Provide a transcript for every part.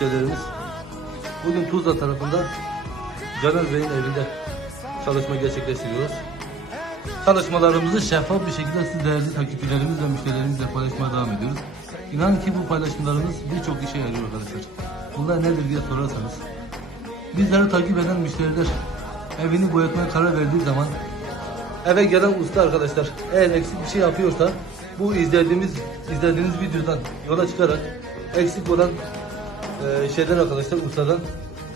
müşterilerimiz. Bugün Tuzla tarafında Caner Bey'in evinde çalışma gerçekleştiriyoruz. Çalışmalarımızı şeffaf bir şekilde siz değerli takipçilerimiz ve müşterilerimizle paylaşmaya devam ediyoruz. İnan ki bu paylaşımlarımız birçok işe yarıyor arkadaşlar. Bunlar nedir diye sorarsanız. Bizleri takip eden müşteriler evini boyatmaya karar verdiği zaman eve gelen usta arkadaşlar eğer eksik bir şey yapıyorsa bu izlediğimiz izlediğiniz videodan yola çıkarak eksik olan e, şeyler arkadaşlar ustadan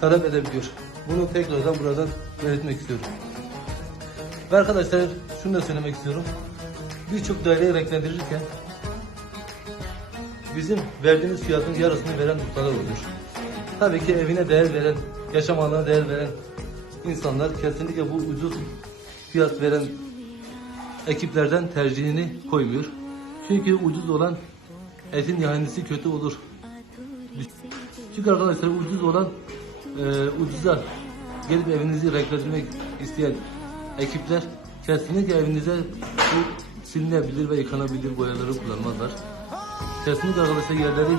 talep edebiliyor. Bunu tekrardan buradan belirtmek istiyorum. Ve arkadaşlar şunu da söylemek istiyorum. Birçok daireyi renklendirirken bizim verdiğimiz fiyatın yarısını veren ustalar oluyor. Tabii ki evine değer veren, yaşam alanına değer veren insanlar kesinlikle bu ucuz fiyat veren ekiplerden tercihini koymuyor. Çünkü ucuz olan etin yahnisi kötü olur. Çünkü arkadaşlar ucuz olan e, ucuza gelip evinizi renklendirmek isteyen ekipler kesinlikle evinize bu silinebilir ve yıkanabilir boyaları kullanmazlar. Kesinlikle arkadaşlar yerleri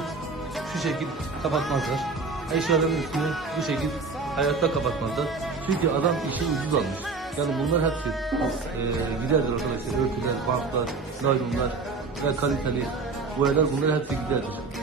şu şekil kapatmazlar. Eşyaların üstünü bu şekil hayatta kapatmazlar. Çünkü adam işi ucuz almış. Yani bunlar hepsi e, giderdir arkadaşlar. Örtüler, bantlar, naylonlar ve kaliteli boyalar bunlar hepsi giderdir.